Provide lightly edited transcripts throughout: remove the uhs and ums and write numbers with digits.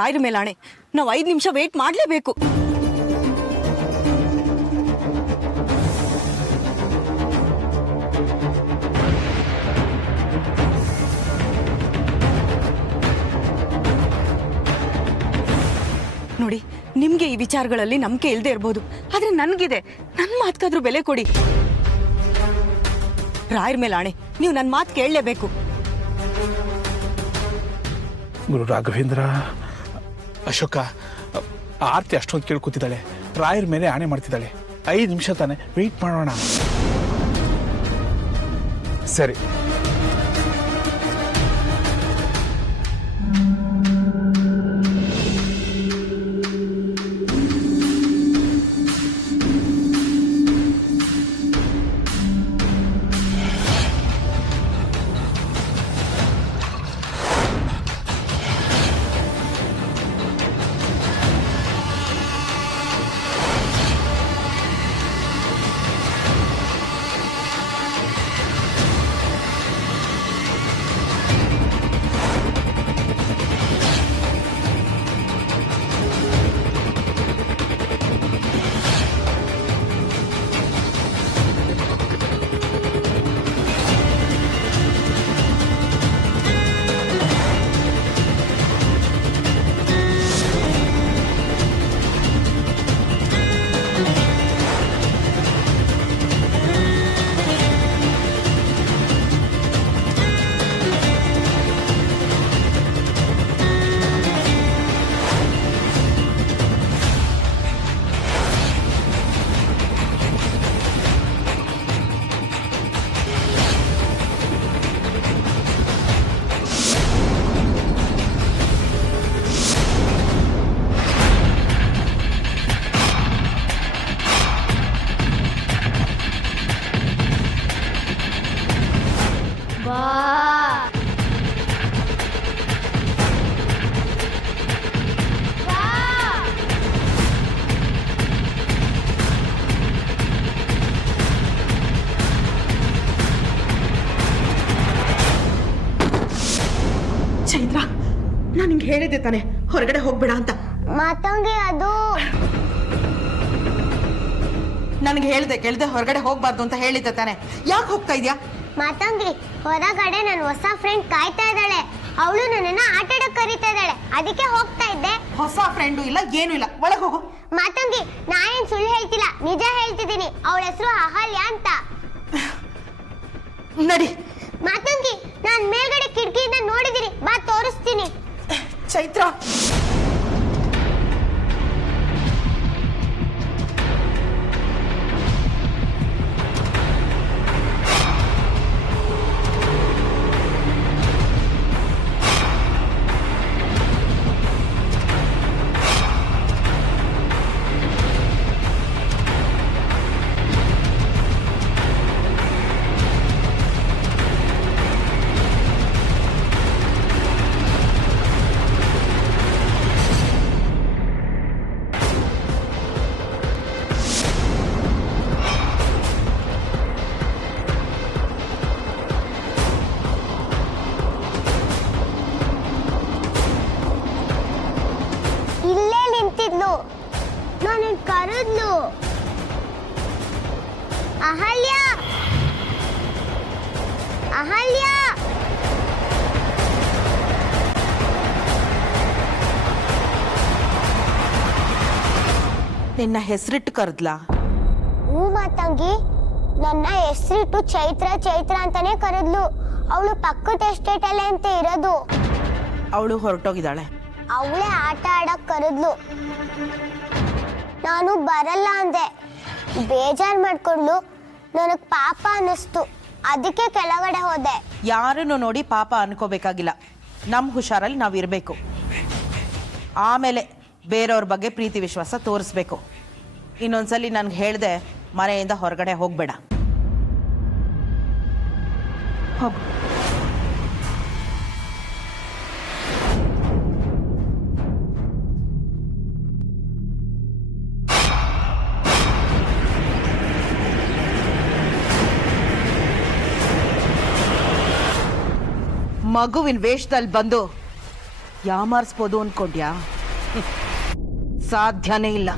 ರಾಯರ ಮೇಲೆ ಆಣೆ, ನಾವು 5 ನಿಮಿಷ ವೇಟ್ ಮಾಡಲೇಬೇಕು. ನೋಡಿ, ನಿಮ್ಗೆ ಈ ವಿಚಾರಗಳಲ್ಲಿ ನಂಬಿಕೆ ಇಲ್ಲದೆ ಇರ್ಬೋದು, ಆದ್ರೆ ನನ್ಗಿದೆ. ನನ್ನ ಮಾತ್ಕಾದ್ರೂ ಬೆಲೆ ಕೊಡಿ. ರಾಯರ ಮೇಲೆ ಆಣೆ, ನೀವು ನನ್ನ ಮಾತು ಕೇಳಲೇಬೇಕು. ಗುರು ರಾಘವೇಂದ್ರ, ಅಶೋಕ, ಆರ್ತಿ ಅಷ್ಟೊಂದು ಕೇಳ್ಕೊತಿದ್ದಾಳೆ, ರಾಯರ ಮೇಲೆ ಆಣೆ ಮಾಡ್ತಿದ್ದಾಳೆ. 5 ನಿಮಿಷ ತಾನೆ, ವೆಯ್ಟ್ ಮಾಡೋಣ. ಸರಿ. ಚೈತ್ರ, ನಾನು ನಿಂಗೆ ಹೇಳಿದ್ದೆ ತಾನೆ ಹೊರಗಡೆ ಹೋಗ್ಬೇಡ ಅಂತ. ಮಾತಂಗಿ ಅದು ನನಗೆ ಹೇಳ್ದೆ ಕೇಳ್ದೆ ಹೊರಗಡೆ ಹೋಗ್ಬಾರ್ದು ಅಂತ ಹೇಳಿದ್ದೆ ತಾನೆ, ಯಾಕೆ ಹೋಗ್ತಾ ಇದ್ಯಾ? ಮಾತಂಗಿ, ಹೊರಗಡೆ ನನ್ನ ಹೊಸ ಫ್ರೆಂಡ್ ಕಾಯ್ತಾ ಇದ್ದಾಳೆ. ಅವಳು ನನ್ನನ್ನ ಆಟ ಆಡಕ್ ಕರೀತಾ ಇದ್ದಾಳೆ, ಅದಕ್ಕೆ ಹೋಗ್ತಾ ಇದ್ದೆ. ಹೊಸ ಫ್ರೆಂಡು ಇಲ್ಲ, ಏನು ಇಲ್ಲ, ಒಳಗೆ ಹೋಗು. ಮಾತಂಗಿ, ನಾನೇನ್ ಸುಳ್ಳು ಹೇಳ್ತಿಲ್ಲ, ನಿಜ ಹೇಳ್ತಿದ್ದೀನಿ. ಅವಳ ಹೆಸರು ಅಹಲ್ಯ ಅಂತ. ನಡಿ. ಮಾತಂಗಿ, ನಾನ್ ಮೇಲ್ಗಡೆ ಕಿಟಕಿಯಿಂದ ನೋಡಿದಿರಿ, ಬಾ ತೋರಿಸ್ತೀನಿ. ಚೈತ್ರ, ಇಲ್ಲೇ ನಿಂತಿದ್ಲು, ನಾನು ಕರೆದ್ಲು. ಅಹಲ್ಯ, ಅಹಲ್ಯ. ನಿನ್ನ ಹೆಸರಿಟ್ಟು ಕರೆದ್ಲಾ? ಹ್ಞೂ ಮಾತಂಗಿ, ನನ್ನ ಹೆಸರಿಟ್ಟು ಚೈತ್ರ ಚೈತ್ರ ಅಂತಾನೆ ಕರೆದ್ಲು. ಅವಳು ಪಕ್ಕದ ಎಸ್ಟೇಟ್ ಅಲ್ಲೇ ಅಂತ ಇರೋದು. ಅವಳು ಹೊರಟೋಗಿದ್ದಾಳೆ. ಅವಳೇ ಆಟ ಆಡಕ್ ಕರೆದ್ಲು. ನಾನು ಬರಲ್ಲ ಅಂದೆ, ಬೇಜಾರ್ ಮಾಡ್ಕೊಂಡ್ಲು. ನನಗ್ ಪಾಪ ಅನ್ನಿಸ್ತು, ಅದಕ್ಕೆ ಕೆಳಗಡೆ ಹೋದೆ. ಯಾರನ್ನು ನೋಡಿ ಪಾಪ ಅನ್ಕೋಬೇಕಾಗಿಲ್ಲ. ನಮ್ಮ ಹುಷಾರಲ್ಲಿ ನಾವು ಇರಬೇಕು. ಆಮೇಲೆ ಬೇರೆಯವ್ರ ಬಗ್ಗೆ ಪ್ರೀತಿ ವಿಶ್ವಾಸ ತೋರಿಸ್ಬೇಕು. ಇನ್ನೊಂದ್ಸಲಿ ನನ್ಗೆ ಹೇಳ್ದೆ ಮನೆಯಿಂದ ಹೊರಗಡೆ ಹೋಗ್ಬೇಡ. ಹೋಗು. ಮಗುವಿನ ವೇಷದಲ್ಲಿ ಬಂದು ಯಾಮಾರಿಸ್ಬೋದು ಅನ್ಕೊಂಡ್ಯಾ? ಸಾಧ್ಯನೇ ಇಲ್ಲ.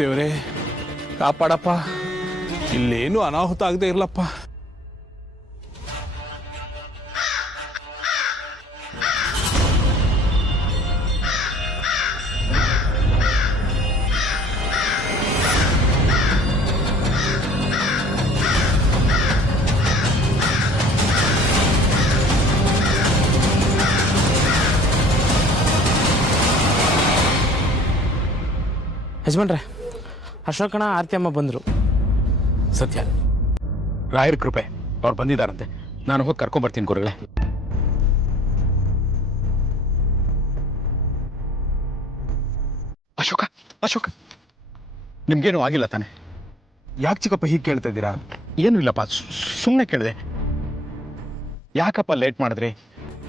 ದೇವರೇ ಕಾಪಾಡಪ್ಪ, ಇಲ್ಲೇನು ಅನಾಹುತ ಆಗದೆ ಇರ್ಲಪ್ಪ. ಯಜಮಾನ್ರೆ, ಅಶೋಕಣ್ಣ ಆರತಿ ಅಮ್ಮ ಬಂದರು. ಸತ್ಯ, ರಾಯರ ಕೃಪೆ, ಅವ್ರು ಬಂದಿದ್ದಾರಂತೆ. ನಾನು ಹೋಗಿ ಕರ್ಕೊಂಬರ್ತೀನಿ ಗುರುಗಳೇ. ಅಶೋಕ, ಅಶೋಕ, ನಿಮ್ಗೇನು ಆಗಿಲ್ಲ ತಾನೆ? ಯಾಕೆ ಚಿಕ್ಕಪ್ಪ ಹೀಗೆ ಕೇಳ್ತಾ ಇದ್ದೀರಾ? ಏನೂ ಇಲ್ಲಪ್ಪ, ಸುಮ್ಮನೆ ಕೇಳಿದೆ. ಯಾಕಪ್ಪ ಲೇಟ್ ಮಾಡಿದ್ರಿ?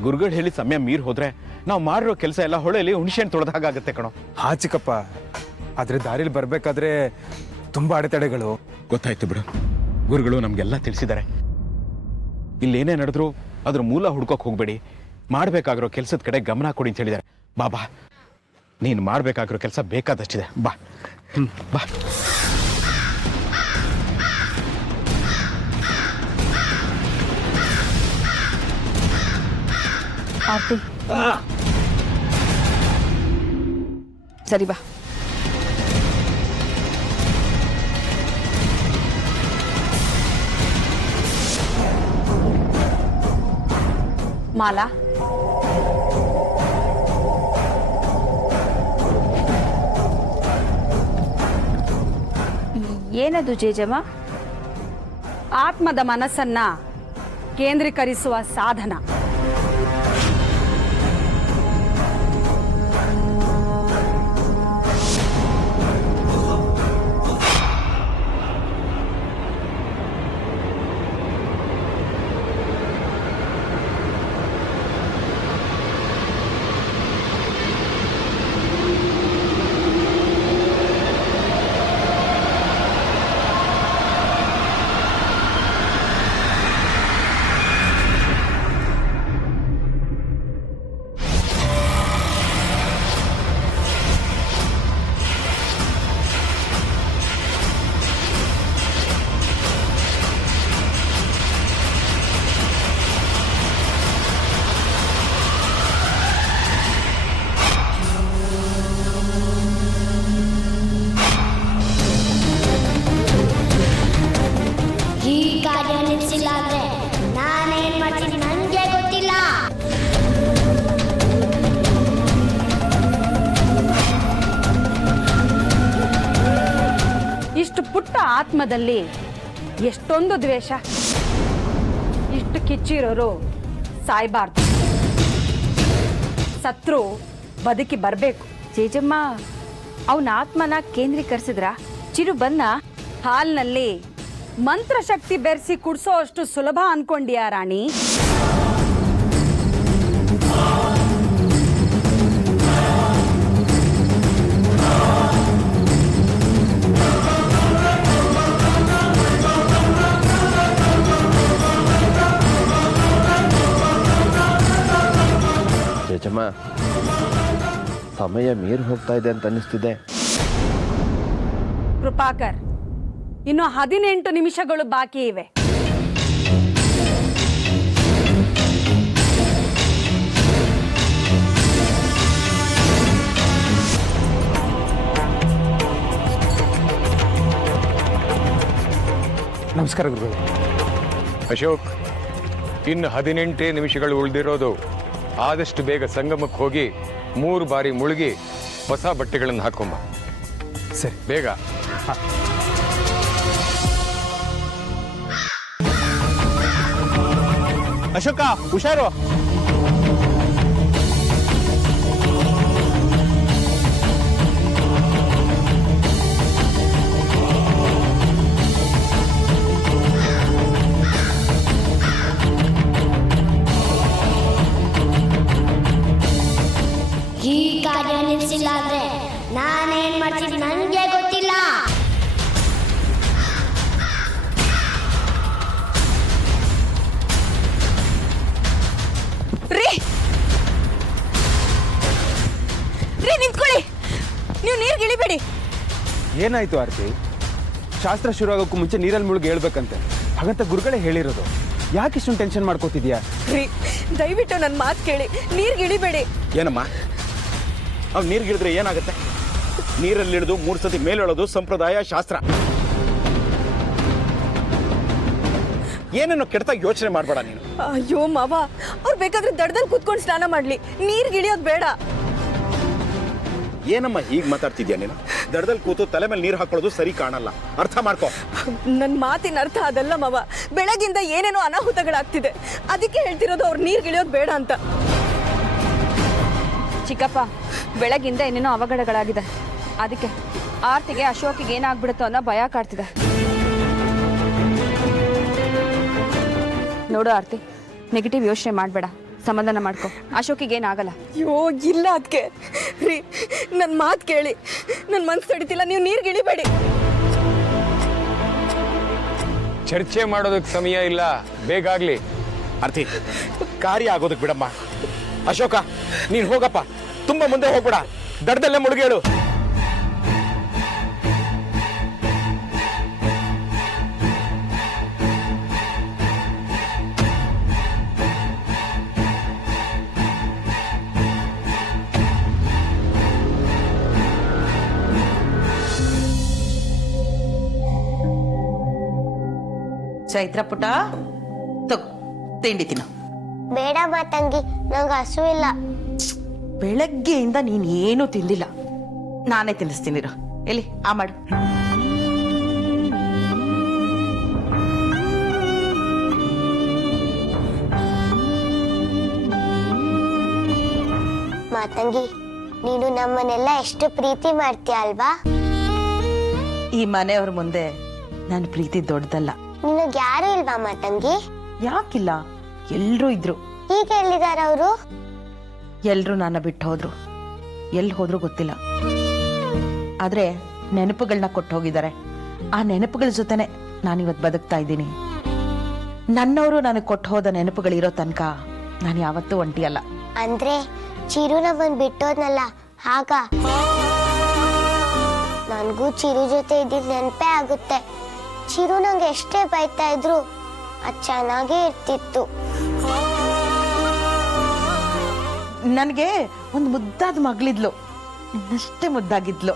ಗುರುಗಳು ಹೇಳಿ ಸಮಯ ಮೀರ್ ಹೋದ್ರೆ ನಾವು ಮಾಡಿರೋ ಕೆಲಸ ಎಲ್ಲ ಹೊಳೆಯಲ್ಲಿ ಹುಣಸೆಹಣ್ಣು ತೊಳೆದ ಹಾಗಾಗತ್ತೆ ಕಣೋ. ಹಾ ಚಿಕ್ಕಪ್ಪ, ಆದರೆ ದಾರಿಲಿ ಬರಬೇಕಾದ್ರೆ ತುಂಬ ಅಡೆತಡೆಗಳು. ಗೊತ್ತಾಯ್ತು ಬಿಡು, ಗುರುಗಳು ನಮಗೆಲ್ಲ ತಿಳಿಸಿದ್ದಾರೆ. ಇಲ್ಲೇನೇ ನಡೆದ್ರು ಅದ್ರ ಮೂಲ ಹುಡ್ಕೋಕ್ ಹೋಗ್ಬೇಡಿ, ಮಾಡಬೇಕಾಗಿರೋ ಕೆಲಸದ ಕಡೆ ಗಮನ ಕೊಡಿ ಅಂತ ಹೇಳಿದ್ದಾರೆ. ಬಾ, ನೀನು ಮಾಡಬೇಕಾಗಿರೋ ಕೆಲಸ ಬೇಕಾದಷ್ಟಿದೆ. ಬಾ ಬಾ. ಆರ್ತಿ, ಸರಿ ಬಾ. ಮಾಲಾ, ಏನದು ಜೇಜಮ್ಮ? ಆತ್ಮದ ಮನಸ್ಸನ್ನ ಕೇಂದ್ರೀಕರಿಸುವ ಸಾಧನ. ಆತ್ಮದಲ್ಲಿ ಎಷ್ಟೊಂದು ದ್ವೇಷ. ಇಷ್ಟು ಕಿಚ್ಚಿರೋರು ಸಾಯ್ಬಾರ್ದು, ಸತ್ರು ಬದುಕಿ ಬರಬೇಕು. ಜೇಜಮ್ಮ, ಅವನ ಆತ್ಮನ ಕೇಂದ್ರೀಕರಿಸಿದ್ರ ಚಿರು ಬನ್ನ ಹಾಲ್ನಲ್ಲಿ ಮಂತ್ರಶಕ್ತಿ ಬೆರೆಸಿ ಕುಡಿಸೋ ಅಷ್ಟು ಸುಲಭ ಅನ್ಕೊಂಡಿಯಾ ರಾಣಿ? ಜೇಜಮ್ಮ, ಸಮಯ ಮೀರಿ ಹೋಗ್ತಾ ಇದೆ ಅಂತ ಅನಿಸ್ತಿದೆ. ಕೃಪಾಕರ್, ಇನ್ನು 18 ನಿಮಿಷಗಳು ಬಾಕಿ ಇವೆ. ನಮಸ್ಕಾರ ಗುರುಗಳೇ. ಅಶೋಕ್, ಇನ್ನು 18 ನಿಮಿಷಗಳು ಉಳಿದಿರೋದು. ಆದಷ್ಟು ಬೇಗ ಸಂಗಮಕ್ಕೆ ಹೋಗಿ 3 ಬಾರಿ ಮುಳುಗಿ ಹೊಸ ಬಟ್ಟೆಗಳನ್ನು ಹಾಕೊಂಬ. ಸರಿ. ಬೇಗ. ಅಶೋಕ ಹುಷಾರು. ಈ ಕಾರ್ಯ ನಿಲ್ಸಿಲ್ಲ ಅಂದ್ರೆ ನಾನೇನ್ ಮಾಡ್ತೀನಿ ನನಗೆ ಗೊತ್ತಿಲ್ಲ. ರೀ ರೀ ನಿಂತ್ಕೊಳ್ಳಿ, ನೀವು ನೀರ್ಗೆ ಇಳಿಬೇಡಿ. ಏನಾಯ್ತು ಆರ್ತಿ? ಶಾಸ್ತ್ರ ಶುರು ಆಗೋಕ್ಕೂ ಮುಂಚೆ ನೀರಲ್ಲಿ ಮುಳುಗಿ ಹೇಳ್ಬೇಕಂತೆ, ಹಾಗಂತ ಗುರುಗಳೇ ಹೇಳಿರೋದು. ಯಾಕೆ ಇಷ್ಟೊಂದು ಟೆನ್ಷನ್ ಮಾಡ್ಕೋತಿದ್ಯಾ? ರೀ ದಯವಿಟ್ಟು ನನ್ನ ಮಾತು ಕೇಳಿ, ನೀರ್ಗೆ ಇಳಿಬೇಡಿ. ಏನಮ್ಮ ಅವ್ ನೀರ್ಗಿಳಿದ್ರೆ ಏನಾಗುತ್ತೆ? ನೀರಲ್ಲಿಳಿದು 3 ಸತಿ ಮೇಲೇಳೋದು ಸಂಪ್ರದಾಯ, ಶಾಸ್ತ್ರ. ಏನೇನೋ ಕೆಟ್ಟದಾಗ ಯೋಚನೆ ಮಾಡಬೇಡ ನೀನು. ಅಯ್ಯೋ ಮಾವ, ಅವ್ರು ಬೇಕಾದ್ರೆ ದಡದಲ್ಲಿ ಕುತ್ಕೊಂಡು ಸ್ನಾನ ಮಾಡ್ಲಿ, ನೀರ್ಗೆ ಇಳಿಯೋದು ಬೇಡ. ಏನಮ್ಮ ಹೀಗೆ ಮಾತಾಡ್ತಿದ್ಯಾ ನೀನು? ದಡದಲ್ಲಿ ಕೂತು ತಲೆ ಮೇಲೆ ನೀರು ಹಾಕೊಳ್ಳೋದು ಸರಿ ಕಾಣಲ್ಲ, ಅರ್ಥ ಮಾಡ್ಕೋ. ನನ್ನ ಮಾತಿನ ಅರ್ಥ ಅದಲ್ಲ ಮಾವ. ಬೆಳಗಿಂದ ಏನೇನೋ ಅನಾಹುತಗಳಾಗ್ತಿದೆ, ಅದಕ್ಕೆ ಹೇಳ್ತಿರೋದು ಅವ್ರು ನೀರ್ಗೆ ಇಳಿಯೋದು ಬೇಡ ಅಂತ. ಚಿಕ್ಕಪ್ಪ, ಬೆಳಗಿಂದ ಏನೇನೋ ಅವಘಡಗಳಾಗಿದೆ, ಅದಕ್ಕೆ ಆರ್ತಿಗೆ ಅಶೋಕಿಗೆ ಏನಾಗ್ಬಿಡುತ್ತೋ ಅನ್ನೋ ಭಯ ಕಾಡ್ತಿದೆ. ನೋಡು ಆರ್ತಿ, ನೆಗೆಟಿವ್ ಯೋಚನೆ ಮಾಡಬೇಡ, ಸಮಾಧಾನ ಮಾಡ್ಕೊ. ಅಶೋಕಿಗೆ ಏನಾಗಲ್ಲ. ಅಯ್ಯೋ ಇಲ್ಲ ಅದಕ್ಕೆ. ರೀ ನನ್ನ ಮಾತು ಕೇಳಿ, ನನ್ನ ಮನ್ಸು ತಡಿತಿಲ್ಲ, ನೀವು ನೀರ್ಗೆ ಇಳಿಬೇಡಿ. ಚರ್ಚೆ ಮಾಡೋದಕ್ಕೆ ಸಮಯ ಇಲ್ಲ, ಬೇಗ ಆಗ್ಲಿ. ಆರ್ತಿ, ಕಾರ್ಯ ಆಗೋದಕ್ಕೆ ಬಿಡಮ್ಮ. ಅಶೋಕ, ನೀನ್ ಹೋಗಪ್ಪ, ತುಂಬಾ ಮುಂದೆ ಹೋಗ್ಬೇಡ, ದಡದಲ್ಲೇ ಮುಳುಗೇಳು. ಚೈತ್ರ ಪುಟ, ತಗೋ ತಿಂಡಿ ತಿನ್ನು. ಬೇಡ ಮಾತಂಗಿ, ನಂಗೆ ಹಸು ಇಲ್ಲ. ಬೆಳಗ್ಗೆಯಿಂದ ನೀನು ಏನೂ ತಿಂದಿಲ್ಲ, ನಾನೇ ತಿನ್ನಿಸ್ತೀನಿರು. ಎಲ್ಲಿ ಆ ಮಾಡು. ಮಾತಂಗಿ, ನೀನು ನಮ್ಮನ್ನೆಲ್ಲ ಎಷ್ಟು ಪ್ರೀತಿ ಮಾಡ್ತೀಯ ಅಲ್ವಾ? ಈ ಮನೆಯವ್ರ ಮುಂದೆ ನನ್ನ ಪ್ರೀತಿ ದೊಡ್ಡದಲ್ಲ. ನಿನಗೆ ಯಾರು ಇಲ್ವಾ ಮಾತಂಗಿ? ಯಾಕಿಲ್ಲ, ಎಲ್ರೂ ಇದ್ರು. ಈಗ ಎಲ್ಲಿದ್ದಾರೆ ಅವರು? ಎಲ್ರೂ ನನ್ನ ಬಿಟ್ಟು ಹೋದ್ರು, ಎಲ್ಲಿ ಹೋದ್ರು ಗೊತ್ತಿಲ್ಲ. ಆದ್ರೆ ನೆನಪುಗಳನ್ನ ಕೊಟ್ಟು ಹೋಗಿದ್ದಾರೆ. ಆ ನೆನಪುಗಳ ಜೊತೆನೆ ನಾನಿವತ್ತು ಬದುಕ್ತಾ ಇದ್ದೀನಿ. ನನ್ನವರು ನನಗೆ ಕೊಟ್ಟು ಹೋದ ನೆನಪುಗಳಿರೋ ತನಕ ನಾನು ಯಾವತ್ತೂ ಒಂಟಿಯಲ್ಲ. ಅಂದ್ರೆ ಚಿರು ನಮ್ಮನ್ ಬಿಟ್ಟೋದ್ನಲ್ಲ, ಆಗ ನನ್ಗೂ ಚಿರು ಜೊತೆ ಇದ್ದಿದ್ ನೆನಪೇ ಆಗುತ್ತೆ. ಚಿರು ನಂಗೆ ಎಷ್ಟೇ ಬೈತಾ ಇದ್ರು ಅದ್ ಚೆನ್ನಾಗೇ ಇರ್ತಿತ್ತು. ನನಗೆ ಒಂದು ಮುದ್ದಾದ ಮಗಳಿದ್ಲು, ಇನ್ನಷ್ಟೇ ಮುದ್ದಾಗಿದ್ಲು.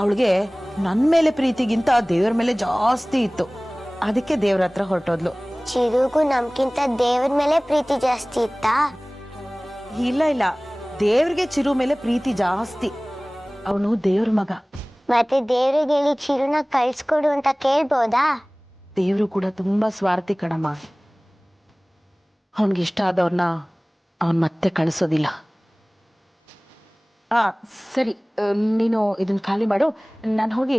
ಅವಳಿಗೆ ನನ್ನ ಮೇಲೆ ಪ್ರೀತಿಗಿಂತ ದೇವ್ರ ಮೇಲೆ ಜಾಸ್ತಿ ಇತ್ತು. ಅದಕ್ಕೆ ದೇವ್ರ ಹತ್ರ ಹೊರಟೋದ್ಲು. ಚಿರುಗೂ ನಮ್ಗಿಂತ ದೇವ್ರ ಮೇಲೆ ಪ್ರೀತಿ ಜಾಸ್ತಿ ಇತ್ತಾ? ಇಲ್ಲ ಇಲ್ಲ, ದೇವ್ರಿಗೆ ಚಿರು ಮೇಲೆ ಪ್ರೀತಿ ಜಾಸ್ತಿ. ಅವನು ದೇವ್ರ ಮಗ. ಮತ್ತೆ ದೇವ್ರಿಗೆ ಹೇಳಿ ಚಿರುನ ಕಳ್ಸ್ಕೊಡು ಅಂತ ಕೇಳ್ಬೋದಾ? ದೇವ್ರು ಕೂಡ ತುಂಬಾ ಸ್ವಾರ್ಥಿ ಕಣಮ್ಮ. ಅವನಿಗೆ ಇಷ್ಟ ಆದವ್ರನ್ನ ಅವನ್ ಮತ್ತೆ ಕಳಿಸೋದಿಲ್ಲ. ಸರಿ, ನೀನು ಇದನ್ನ ಖಾಲಿ ಮಾಡು, ನಾನು ಹೋಗಿ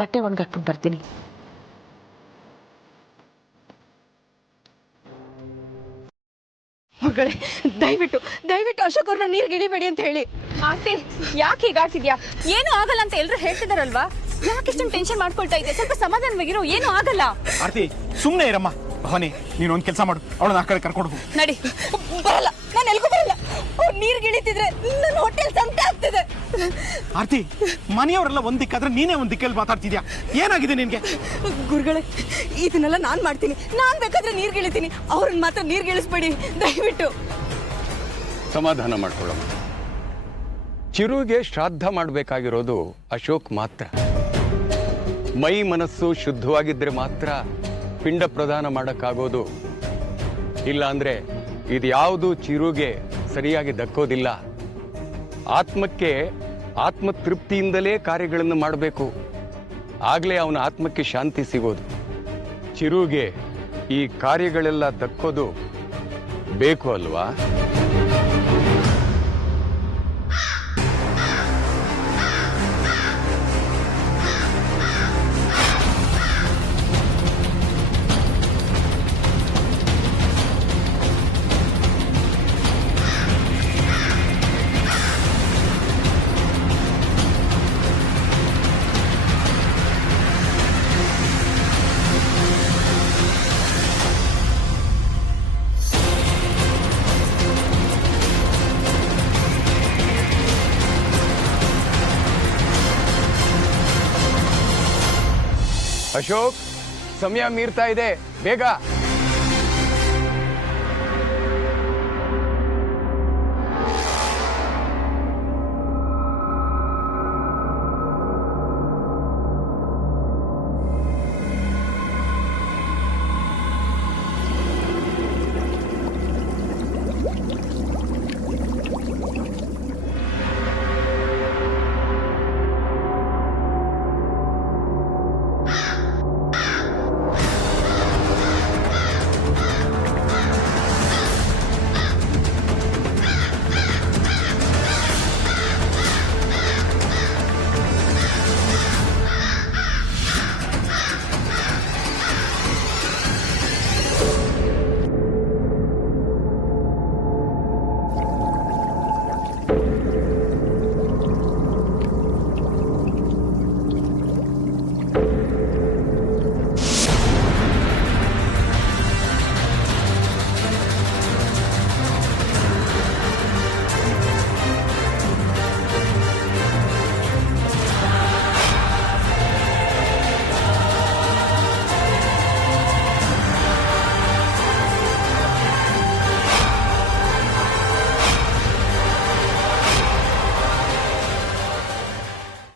ಬಟ್ಟೆ ಒಣಗಾಕ್ಬಿಟ್ಟು ಬರ್ತೀನಿ. ಮಗಳೇ, ದಯವಿಟ್ಟು ದಯವಿಟ್ಟು ಅಶೋಕ್ ಅವ್ರನ್ನ ನೀರ್ಗೆ ಇಳಿಬೇಡಿ ಅಂತ ಹೇಳಿ. ಆರ್ತಿ, ಯಾಕೆ ಹೀಗಾಡ್ತಿದ್ಯಾ? ಏನೂ ಆಗಲ್ಲ ಅಂತ ಎಲ್ಲರೂ ಹೇಳ್ತಿದಾರಲ್ವಾ? ಯಾಕೆ ಇಷ್ಟೊಂದು ಟೆನ್ಷನ್ ಮಾಡ್ಕೊಳ್ತಾ ಇದ್ದೆ? ಸ್ವಲ್ಪ ಸಮಾಧಾನವಾಗಿರೋ, ಏನೂ ಆಗಲ್ಲ. ಆರ್ತಿ, ಸುಮ್ಮನೆ ಇರಮ್ಮ. ಭವಾನಿ, ನೀನು ಒಂದು ಕೆಲಸ ಮಾಡು, ಅವಳನ್ನ ಆ ಕಡೆ ಕರ್ಕೊಂಡು ಹೋಗು. ನಡಿ. ಬರಲ್ಲ, ನಾನು ಎಲ್ಗೂ ಬರಲ್ಲ. ಅವ್ರು ನೀರ್ಗೆ ಇಳಿತಿದ್ರೆ ನನ್ನ ಹೊಟ್ಟೆಲ್ ಸಂಕಟ ಆಗ್ತಿದೆ. ಆರ್ತಿ, ಮನೆಯವರೆಲ್ಲ ಒಂದ್ ದಿಕ್ಕಾದ್ರೆ ನೀನೇ ಒಂದ್ ದಿಕ್ಕಲ್ಲಿ ಮಾತಾಡ್ತಿದ್ಯಾ? ಏನಾಗಿದೆ ನಿನ್ಗೆ? ಗುರುಗಳೇ, ಇದನ್ನೆಲ್ಲ ನಾನ್ ಮಾಡ್ತೀನಿ. ನಾನ್ ಬೇಕಾದ್ರೆ ನೀರ್ಗೆ ಇಳಿತೀನಿ, ಅವ್ರನ್ನ ಮಾತ್ರ ನೀರ್ಗೆ ಇಳಿಸ್ಬೇಡಿ ದಯವಿಟ್ಟು. ಸಮಾಧಾನ ಮಾಡ್ಕೊಳ್ಳಮ್ಮ. ಚಿರುಗೆ ಶ್ರಾದ್ದ ಮಾಡಬೇಕಾಗಿರೋದು ಅಶೋಕ್ ಮಾತ್ರ. ಮೈ ಮನಸ್ಸು ಶುದ್ಧವಾಗಿದ್ರೆ ಮಾತ್ರ ಪಿಂಡ ಪ್ರದಾನ ಮಾಡೋಕ್ಕಾಗೋದು. ಇಲ್ಲ ಅಂದರೆ ಇದು ಯಾವುದು ಚಿರುಗೆ ಸರಿಯಾಗಿ ದಕ್ಕೋದಿಲ್ಲ. ಆತ್ಮಕ್ಕೆ ಆತ್ಮತೃಪ್ತಿಯಿಂದಲೇ ಕಾರ್ಯಗಳನ್ನು ಮಾಡಬೇಕು. ಆಗಲೇ ಅವನ ಆತ್ಮಕ್ಕೆ ಶಾಂತಿ ಸಿಗೋದು. ಚಿರುಗೆ ಈ ಕಾರ್ಯಗಳೆಲ್ಲ ದಕ್ಕೋದು ಬೇಕು ಅಲ್ವಾ? ಅಶೋಕ್, ಸಮಯ ಮೀರ್ತಾ ಇದೆ, ಬೇಗ.